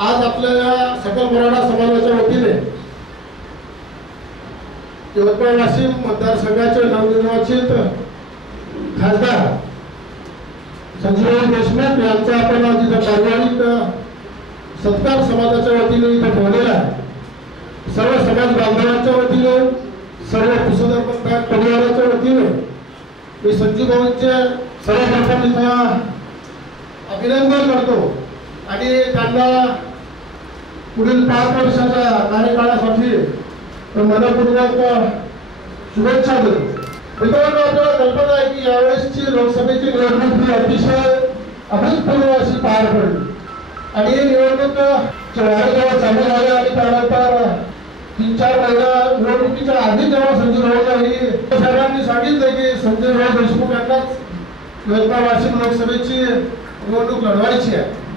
आज आपल्याला सकल मराठा समाजाच्या वतीने यवतमाळ वाशिम मतदारसंघाचे नवनिर्वाचित खासदार संजीवराव देशमुख यांचा आपण आज इथं पारिवारिक सत्कार समाजाच्या वतीने इथं ठेवलेला आहे. सर्व समाज बांधवांच्या वतीने सर्व कुसुधर पंथात परिवाराच्या वतीने मी संजीवभाऊंचे सर्वप्रथम इथं अभिनंदन करतो. आणि त्यांना पुढील पाच वर्षाच्या कार्यकाळासाठी मनपूर्वक शुभेच्छा देतो. मित्रांनो आपल्याला कल्पना आहे की यावेळेसची लोकसभेची निवडणूक ही अतिशय अभूतपूर्व अशी पार पडली. आणि ही निवडणूक जेव्हा चालू झाली आणि त्यानंतर तीन चार महिना निवडणुकीच्या आधी जेव्हा संजय राऊत ही साहेबांनी सांगितलं की संजय राऊत देशमुख यांनाच वाशिम लोकसभेची निवडणूक लढवायची आहे.